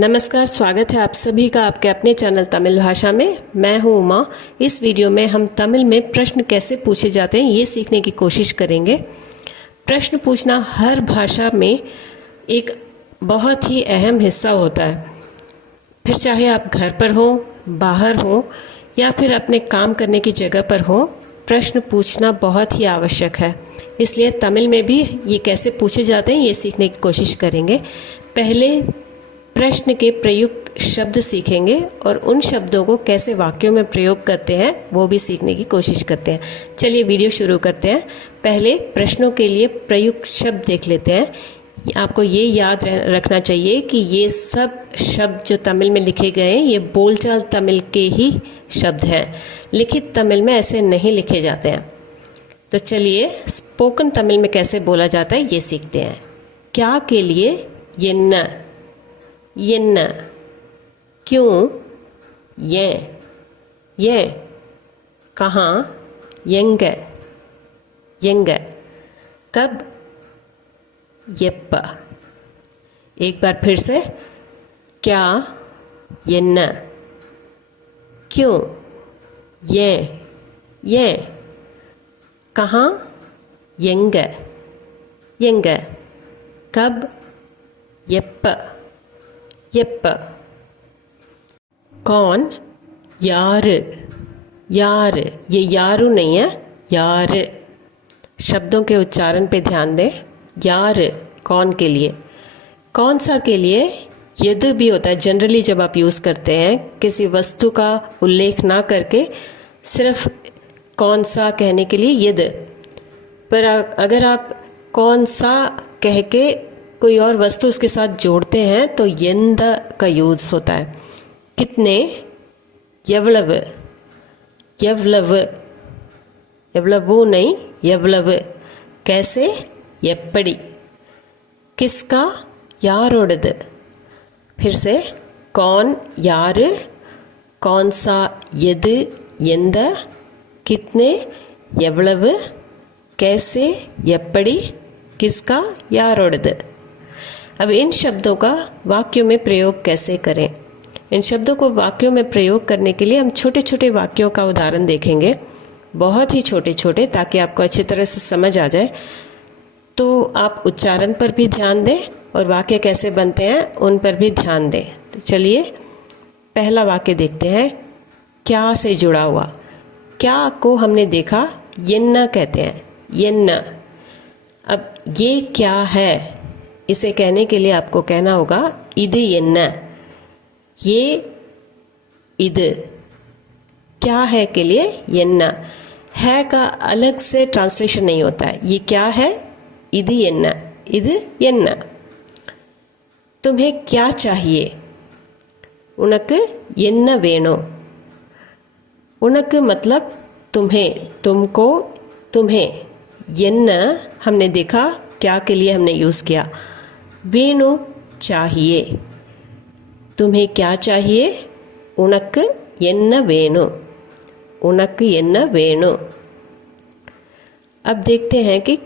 नमस्कार, स्वागत है आप सभी का आपके अपने चैनल तमिल भाषा में। मैं हूं उमा। इस वीडियो में हम तमिल में प्रश्न कैसे पूछे जाते हैं ये सीखने की कोशिश करेंगे। प्रश्न पूछना हर भाषा में एक बहुत ही अहम हिस्सा होता है। फिर चाहे आप घर पर हो, बाहर हो या फिर अपने काम करने की जगह पर हो, प्रश्न पूछना बहुत ही आवश्यक है। इसलिए तमिल में भी ये कैसे पूछे जाते हैं ये सीखने की कोशिश करेंगे। पहले प्रश्न के प्रयुक्त शब्द सीखेंगे और उन शब्दों को कैसे वाक्यों में प्रयोग करते हैं वो भी सीखने की कोशिश करते हैं। चलिए वीडियो शुरू करते हैं। पहले प्रश्नों के लिए प्रयुक्त शब्द देख लेते हैं। आपको ये याद रखना चाहिए कि ये सब शब्द जो तमिल में लिखे गए हैं ये बोलचाल तमिल के ही शब्द हैं। लिखित तमिल में ऐसे नहीं लिखे जाते हैं। तो चलिए स्पोकन तमिल में कैसे बोला जाता है ये सीखते हैं। क्या के लिए येन्न, येन्न, क्यों ये, कहाँ येंग, येंग, कब येप्प। एक बार फिर से, क्या येन्न, क्यों ये, कहाँ येंग, येंग, कब येप्प, येप्प। कौन यार, यार, ये यारू नहीं है, यार। शब्दों के उच्चारण पे ध्यान दें। यार कौन के लिए, कौन सा के लिए यद भी होता है। जनरली जब आप यूज़ करते हैं किसी वस्तु का उल्लेख ना करके सिर्फ कौन सा कहने के लिए यद, पर अगर आप कौन सा कह के कोई और वस्तु उसके साथ जोड़ते हैं तो यंद का यूज़ होता है। कितने, यवलव, यवलव, यवलवू नहीं, यवलव। कैसे, यप्पड़ी। किसका, यारोडद। फिर से, कौन यार, कौन सा यद, यंद, कितने, यवलव, कैसे, यप्पड़ी, किसका, यारोडद। अब इन शब्दों का वाक्यों में प्रयोग कैसे करें। इन शब्दों को वाक्यों में प्रयोग करने के लिए हम छोटे छोटे वाक्यों का उदाहरण देखेंगे, बहुत ही छोटे छोटे, ताकि आपको अच्छी तरह से समझ आ जाए। तो आप उच्चारण पर भी ध्यान दें और वाक्य कैसे बनते हैं उन पर भी ध्यान दें। तो चलिए पहला वाक्य देखते हैं। क्या से जुड़ा हुआ, क्या को हमने देखा येन्न कहते हैं, येन्न। अब ये क्या है, इसे कहने के लिए आपको कहना होगा इद येन्न, ये इद। क्या है के लिए येन्न, है का अलग से ट्रांसलेशन नहीं होता है। ये क्या है, इद येन्न, इद येन्न। तुम्हें क्या चाहिए, उनक येन्न वेणो। उनक मतलब तुम्हें, तुमको, तुम्हें। येन्न हमने देखा क्या के लिए हमने यूज़ किया। वेणु चाहिए, तुम्हें क्या चाहिए, उनक येन्न वेणु, उनक येन्न वेणु। अब देखते हैं कि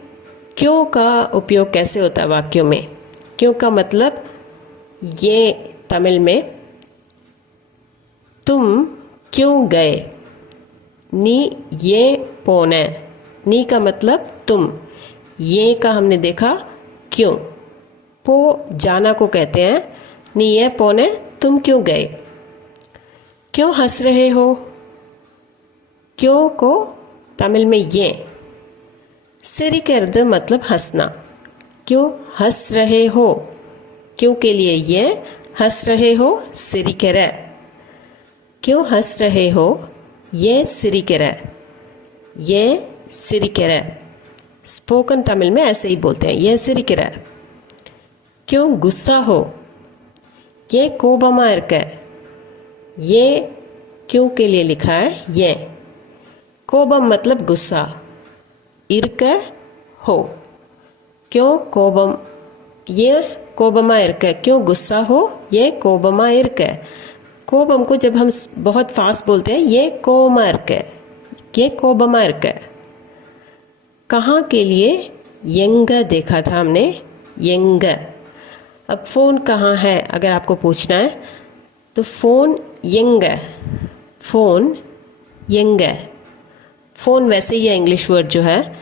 क्यों का उपयोग कैसे होता है वाक्यों में। क्यों का मतलब ये तमिल में तुम क्यों गए, नी ये पोने। नी का मतलब तुम, ये का हमने देखा क्यों। पो जाना को कहते हैं, नी ये पोने, तुम क्यों गए। क्यों हंस रहे हो, क्यों को तमिल में ये। सिरिकर्द मतलब हंसना। क्यों हंस रहे हो, क्यों के लिए ये, हंस रहे हो सिरिकर। क्यों हंस रहे हो, ये सिरिकर, ये सिरिकर। स्पोकन तमिल में ऐसे ही बोलते हैं, ये सिरिकर। क्यों गुस्सा हो, ये कोबमा इरक। ये क्यों के लिए लिखा है ये। कोबम मतलब गुस्सा, इरक हो। क्यों कोबम, ये कोबमा इरक, क्यों गुस्सा हो, ये कोबमा इरक। कोबम को जब हम बहुत फास्ट बोलते हैं ये कोबमा इरक, ये कोबमा इरक। कहाँ के लिए, यंग देखा था हमने, यंग। अब फ़ोन कहाँ है अगर आपको पूछना है तो फ़ोन यंग है, फ़ोन यंग है। फ़ोन वैसे ही है इंग्लिश वर्ड जो है,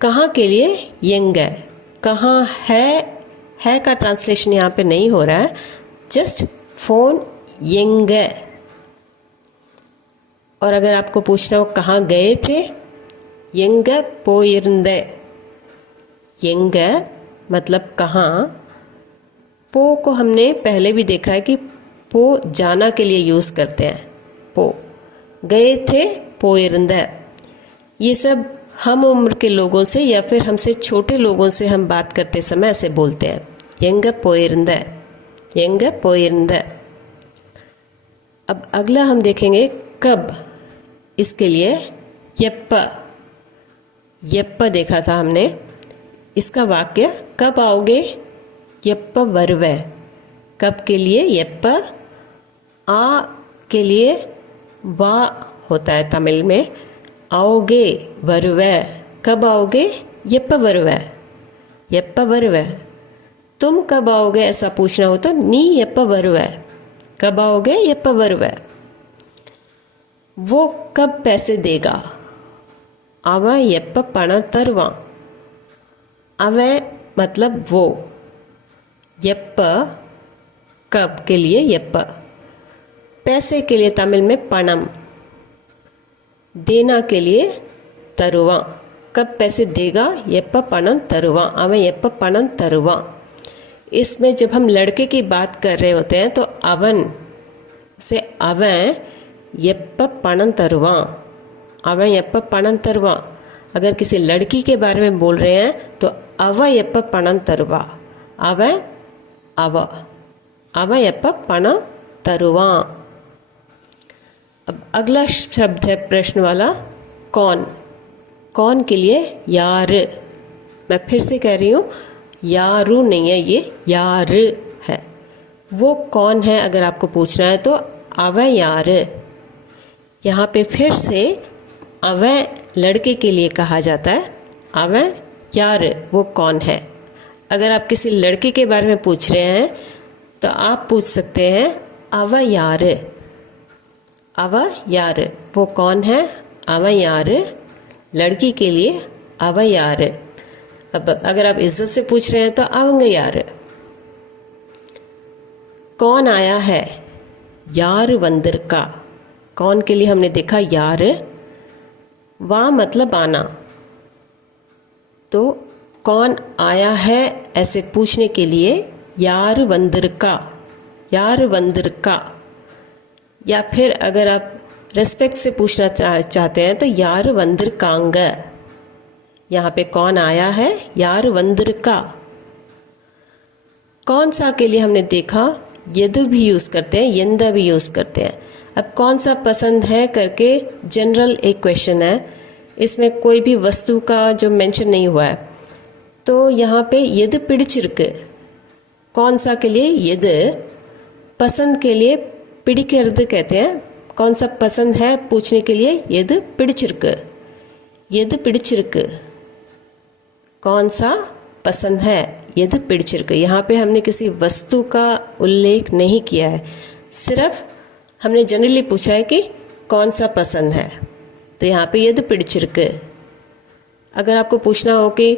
कहाँ के लिए यंग है। कहाँ है का ट्रांसलेशन यहाँ पे नहीं हो रहा है, जस्ट फ़ोन यंग है। और अगर आपको पूछना हो कहाँ गए थे, यंग पोयिरंदे। यंग मतलब कहाँ। पो को हमने पहले भी देखा है कि पो जाना के लिए यूज़ करते हैं। पो गए थे, पोयिरंदे। ये सब हम उम्र के लोगों से या फिर हमसे छोटे लोगों से हम बात करते समय ऐसे बोलते हैं, यंग पोयिरंदे, यंग पोयिरंदे। अब अगला हम देखेंगे कब। इसके लिए यप्प, यप्प देखा था हमने। इसका वाक्य कब आओगे, यप्प वर्वे। कब के लिए यप्प, आ के लिए वा होता है तमिल में, आओगे वर्वे। कब आओगे, यप्प वर्वे, यप्प वर्वे। तुम कब आओगे ऐसा पूछना हो तो नी यप्प वर्वे। कब आओगे, यप्प वर्वे। वो कब पैसे देगा, अव यप्प पण तरुवा। अव मतलब वो, यप्प कब के लिए यप्प। पैसे के लिए तमिल में पणम, देना के लिए तरुवा। कब पैसे देगा, यप्प पणम तरुवा, अव यप्प पणम तरुवा। इसमें जब हम लड़के की बात कर रहे होते हैं तो अवन से अवन यप्प पणम तरुवा, अवन यप्प पणम तरुवा। अगर किसी लड़की के बारे में बोल रहे हैं तो अव यप्प पणम तरुवा, अव यप्प पणम तरुवा। अब अगला शब्द है प्रश्न वाला कौन। कौन के लिए यार। मैं फिर से कह रही हूँ, यारू नहीं है, ये यार है। वो कौन है अगर आपको पूछना है तो अव यार। यहाँ पे फिर से अव लड़के के लिए कहा जाता है, अव यार वो कौन है। अगर आप किसी लड़के के बारे में पूछ रहे हैं तो आप पूछ सकते हैं अव यार, अव यार वो कौन है, अव यार। लड़की के लिए अव यार। अब अगर आप इज्जत से पूछ रहे हैं तो अवंग यार। कौन आया है, यार वंदर का। कौन के लिए हमने देखा यार, वाह मतलब आना। तो कौन आया है ऐसे पूछने के लिए यार वंदर का, यार वंदर का। या फिर अगर आप रेस्पेक्ट से पूछना चाहते हैं तो यार वंदर कांग। यहाँ पे कौन आया है, यार वंदर का। कौन सा के लिए हमने देखा यदु भी यूज़ करते हैं, यंदा भी यूज़ करते हैं। अब कौन सा पसंद है करके जनरल एक क्वेश्चन है, इसमें कोई भी वस्तु का जो मेंशन नहीं हुआ है। तो यहाँ पे यद पिड़चिरक, कौन सा के लिए यद, पसंद के लिए पिड़िकिर्द कहते हैं। कौन सा पसंद है पूछने के लिए यद पिड़चिरक, यद पिड़चिरक। कौन सा पसंद है, यद पिड़चिरक। यहाँ पे हमने किसी वस्तु का उल्लेख नहीं किया है, सिर्फ हमने जनरली पूछा है कि कौन सा पसंद है। तो यहाँ पे यद पिड़चिरक। अगर आपको पूछना हो कि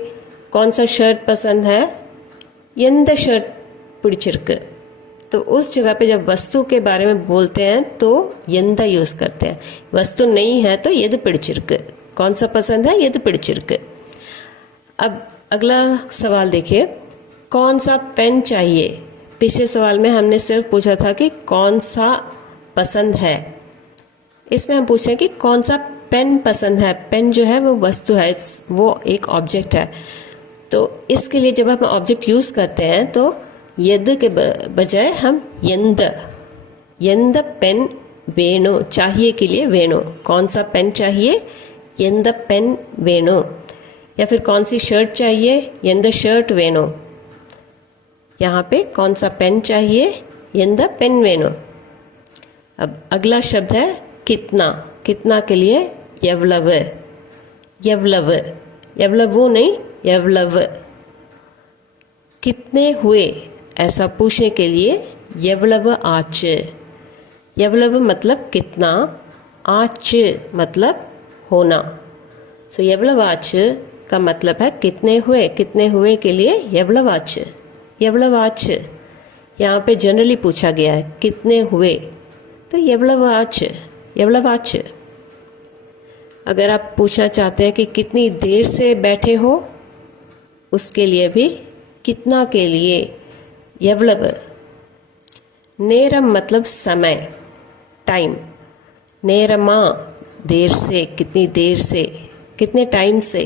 कौन सा शर्ट पसंद है, यंद शर्ट पिड़चिरक। तो उस जगह पे जब वस्तु के बारे में बोलते हैं तो यंदा यूज़ करते हैं। वस्तु नहीं है तो यद पिड़चिरक। कौन सा पसंद है, यद पिड़चिरक। अब अगला सवाल देखिए, कौन सा पेन चाहिए। पिछले सवाल में हमने सिर्फ पूछा था कि कौन सा पसंद है, इसमें हम पूछ रहे हैं कि कौन सा पेन पसंद है। पेन जो है वो वस्तु है, वो एक ऑब्जेक्ट है। तो इसके लिए जब हम ऑब्जेक्ट यूज़ करते हैं तो यद के बजाय हम यंद, यंद पेन वेणु, चाहिए के लिए वेणु। कौन सा पेन चाहिए, यंद पेन वेणु। या फिर कौन सी शर्ट चाहिए, यंद शर्ट वेणु। यहाँ पे कौन सा पेन चाहिए, यंद पेन वेणु। अब अगला शब्द है कितना। कितना के लिए यवलव, यवलव, यवलवो नहीं यवलव। कितने हुए, ऐसा पूछने के लिए एव्वளவு आச்சு। एव्वளவு मतलब कितना, आச்சு मतलब होना। सो एव्वளவு आச்சு का मतलब है कितने हुए। कितने हुए के लिए एव्वளவு आச்சு। एव्वளவு आச்சு यहाँ पे जनरली पूछा गया है कितने हुए, तो एव्वளவு आச்சு, एव्वளவு आச்சு। अगर आप पूछना चाहते हैं कि कितनी देर से बैठे हो, उसके लिए भी कितना के लिए एव्वளவு। नेरम मतलब समय, टाइम। नेरमा देर से, कितनी देर से, कितने टाइम से।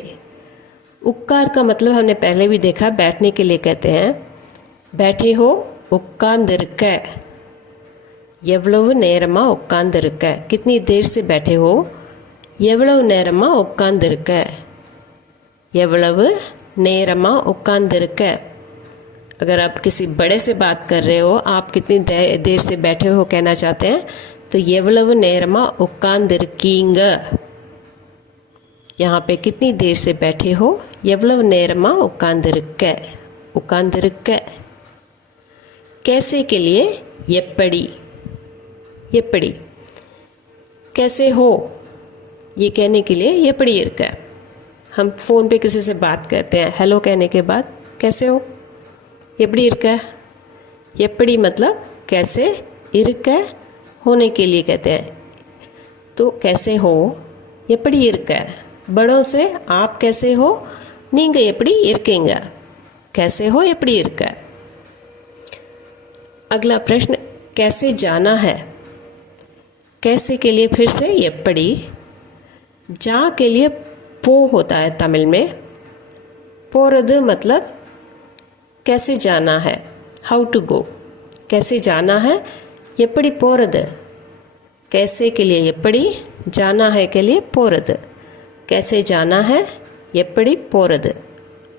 उपकार का मतलब हमने पहले भी देखा, बैठने के लिए कहते हैं बैठे हो உட்கார்ந்திருக்க। எவ்வளவு நேரமா உட்கார்ந்திருக்க, कितनी देर से बैठे हो। எவ்வளவு நேரமா உட்கார்ந்திருக்க, எவ்வளவு நேரமா உட்கார்ந்திருக்க। अगर आप किसी बड़े से बात कर रहे हो, आप कितनी देर से बैठे हो कहना चाहते हैं, तो எவ்வளவு நேரமா உட்கார்ந்திருக்கீங்க। यहाँ पे कितनी देर से बैठे हो, எவ்வளவு நேரமா உட்கார்ந்திருக்க, உட்கார்ந்திருக்க। कैसे के लिए எப்படி, எப்படி। कैसे हो ये कहने के लिए எப்படி இருக்க। हम फ़ोन पे किसी से बात करते हैं, हेलो कहने के बाद कैसे हो, எப்படி இருக்க। எப்படி मतलब कैसे, இருக்க होने के लिए कहते हैं। तो कैसे हो, எப்படி இருக்க। बड़ों से आप कैसे हो, நீங்க எப்படி இருக்கீங்க। कैसे हो, எப்படி இருக்க। अगला प्रश्न, कैसे जाना है। कैसे के लिए फिर से எப்படி। जा के लिए पो होता है तमिल में। पोरदु मतलब कैसे जाना है, हाउ टू गो। कैसे जाना है, எப்படி போறது। कैसे के लिए எப்படி, जाना है के लिए போறது। कैसे जाना है, எப்படி போறது।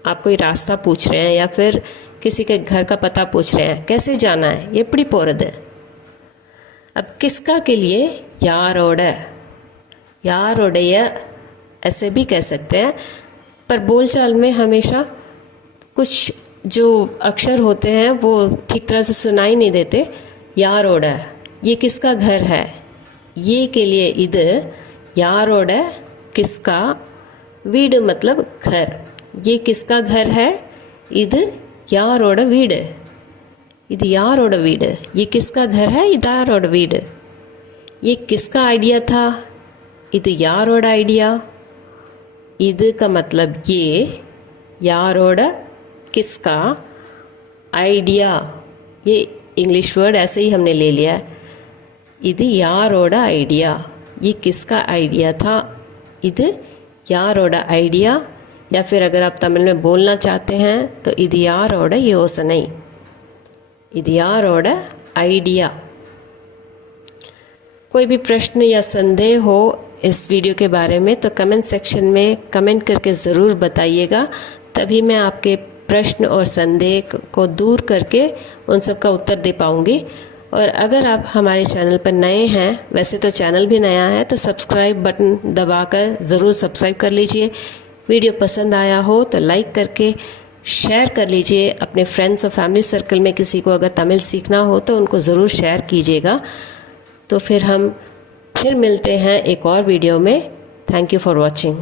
आप कोई रास्ता पूछ रहे हैं या फिर किसी के घर का पता पूछ रहे हैं, कैसे जाना है, எப்படி போறது। अब किसका के लिए யாரோட, யாரோடைய ऐसे भी कह सकते हैं, पर बोलचाल में हमेशा कुछ जो अक्षर होते हैं वो ठीक तरह से सुनाई नहीं देते। யாரோட, ये किसका घर है, ये के लिए इधर, யாரோட किसका, வீடு मतलब घर, ये किसका घर है, இது யாரோட வீடு, இது யாரோட வீடு। ये किसका घर है, இது யாரோட வீடு। ये किसका आइडिया था, இது யாரோட आइडिया। இது का मतलब ये, யாரோட किसका, आइडिया ये इंग्लिश वर्ड ऐसे ही हमने ले लिया है। இது யாரோட आइडिया, ये किसका आइडिया था, இது யாரோட आइडिया। या फिर अगर आप तमिल में बोलना चाहते हैं तो இது யாரோட யோசனை, இது யாரோட आइडिया। कोई भी प्रश्न या संदेह हो इस वीडियो के बारे में तो कमेंट सेक्शन में कमेंट करके ज़रूर बताइएगा, तभी मैं आपके प्रश्न और संदेह को दूर करके उन सब का उत्तर दे पाऊँगी। और अगर आप हमारे चैनल पर नए हैं, वैसे तो चैनल भी नया है, तो सब्सक्राइब बटन दबाकर ज़रूर सब्सक्राइब कर लीजिए। वीडियो पसंद आया हो तो लाइक करके शेयर कर लीजिए अपने फ्रेंड्स और फैमिली सर्कल में। किसी को अगर तमिल सीखना हो तो उनको ज़रूर शेयर कीजिएगा। तो फिर हम मिलते हैं एक और वीडियो में। Thank you for watching.